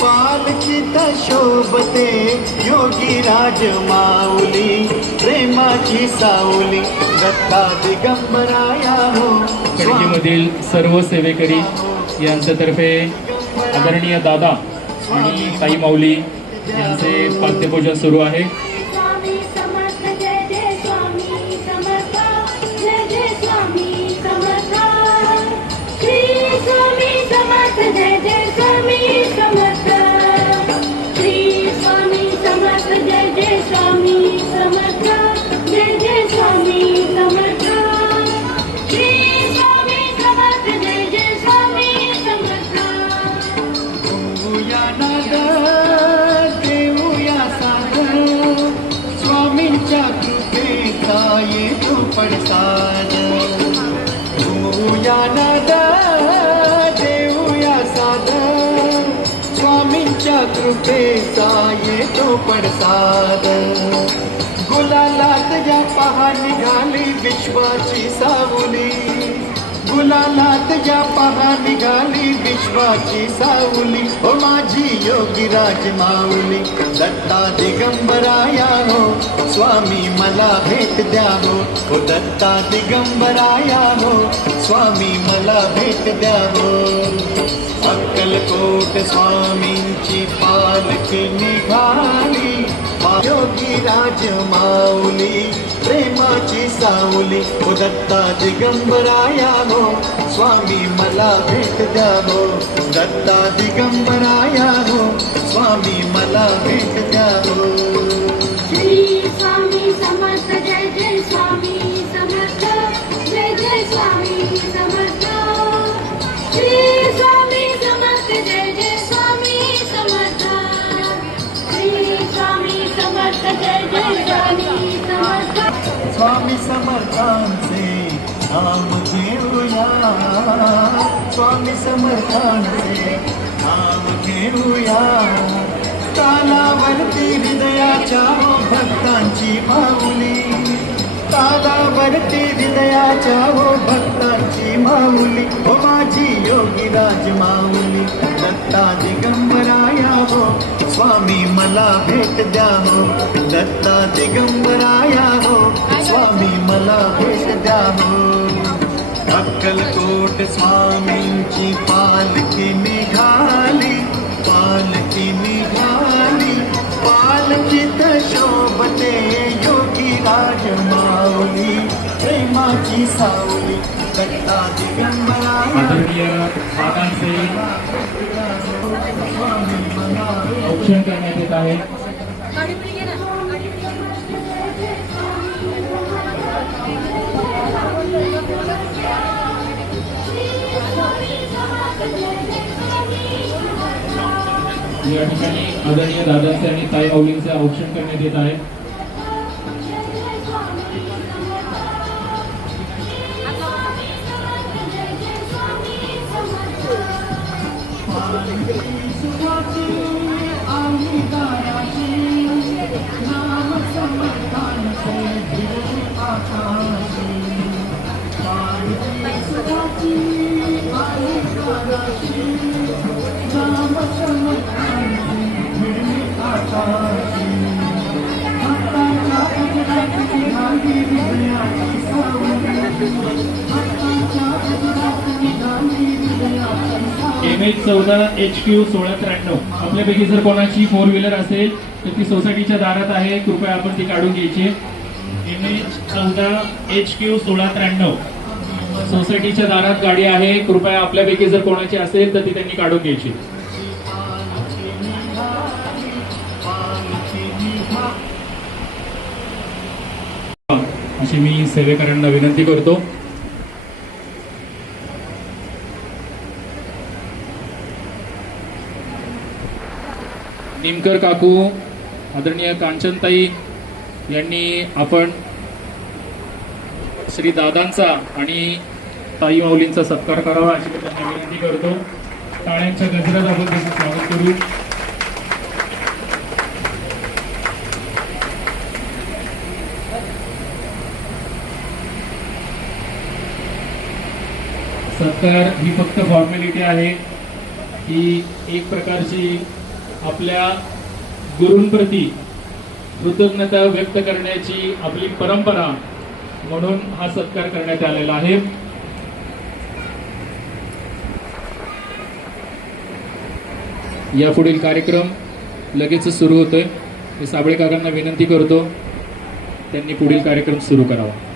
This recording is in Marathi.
पालखी शोभते योगी राज माऊली प्रेमाची सावली दत्ता दिगंबराया हो. मधील सर्व सेवेकरी यांच्यातर्फे आदरणीय दादा आणि ताई माऊली यांचे पाद्यपूजन सुरू आहे. पडसाद देऊया नाद देऊया साद स्वामींच्या कृपेचा येतो पडसाद. गुलालात या पहा निघाली विश्वाची सावली गुलालात या पहा निघाली विश्वाची सावली हो माझी योगी राज माऊली दत्ता दिगंबराया हो. स्वामी मला भेट द्या हो दत्ता दिगंबराया हो. स्वामी मला भेट द्या हो. अक्कलकोट स्वामींची पालखी निघाली योगी राज माऊली प्रेमाची सावली हो दत्ता दिगंबराया हो. स्वामी मला भेट द्या हो दत्ता दिगंबराया हो. स्वामी मला भेट द्या हो. श्री स्वामी समर्थ जय जय स्वामी समर्थ जय जय स्वामी समर्थ. श्री स्वामी समर्थ जय जय स्वामी समर्थ. श्री स्वामी समर्थ जय जय स्वामी समर्थ. स्वामी समर्थांचे नाम घेऊया स्वामी समर्थांचे नाम घेऊया. तालावरती हृदयाच्या भक्तांची माऊली तालावरती हृदयाच्या भक्तांची माऊली हो माझी योगी राज माऊली दत्ता दिगंबराया हो. स्वामी मला भेट द्या हो दत्ता दिगंबराया हो. स्वामी मला भेट द्या हो. अक्कलकोट स्वामींची पालखी निघाली पालखी निघाली पालखीत शोभते योगी राज माऊली प्रेमाची सावली दत्ता दिगंबराया. औक्षण करण्यात येत आहे. या ठिकाणी आदरणीय दादांचे आणि ताई माऊलींचे औक्षण करण्यात येत आहे. MH14HQ 1693 आपल्यापैकी जर कोणाची 4 व्हीलर असेल तर ती सोसायटीच्या दारात आहे, कृपया आपण ती काढून घ्यायची. MH14HQ 1693 सोसायटीच्या दारात गाडी आहे, कृपया आपल्यापैकी जर कोणाची असेल तर ती त्यांनी काढून घ्यायची. अशी मी सेवेकरांना विनंती करतो. निमकर काकू, आदरणीय कांचनताई यांनी आपण श्री दादांचा आणि ताई माऊलींचा सत्कार करावा अशी मी त्यांना विनंती करतो. टाळ्यांच्या गजरात आपण त्याचं स्वागत करू. सत्कार ही फक्त फॉर्मॅलिटी आहे, ही एक प्रकारची आपल्या गुरूंप्रती कृतज्ञता व्यक्त करण्याची आपली परंपरा म्हणून हा सत्कार करण्यात आलेला आहे. यापुढील कार्यक्रम लगेच सुरू होतोय. मी साबळे काकांना विनंती करतो त्यांनी पुढील कार्यक्रम सुरू करावा.